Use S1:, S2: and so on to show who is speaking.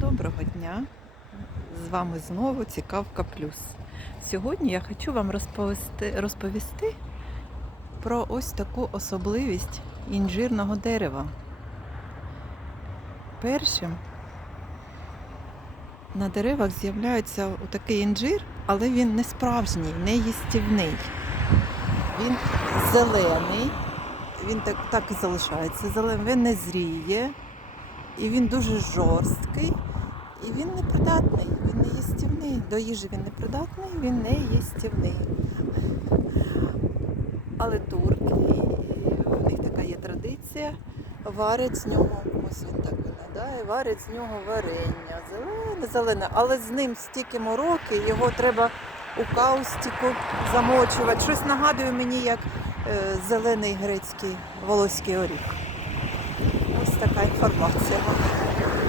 S1: доброго дня! З вами знову Цікавка Плюс. Сьогодні я хочу вам розповісти, розповісти про ось таку особливість інжирного дерева. Першим на деревах з'являється такий інжир, але він не справжній, не їстівний. Він зелений, він так, так і залишається зеленим, він не зріє. І він дуже жорсткий, і він непридатний, він не їстівний. До їжі він не придатний, він не їстівний. Але турки, в них така є традиція, варять з нього, ось він так виглядає, варять з нього варення. Зелене, зелене, але з ним стільки мороки, його треба у каустику замочувати. Щось нагадує мені, як е, зелений грецький волоський оріх. Ось така інформація.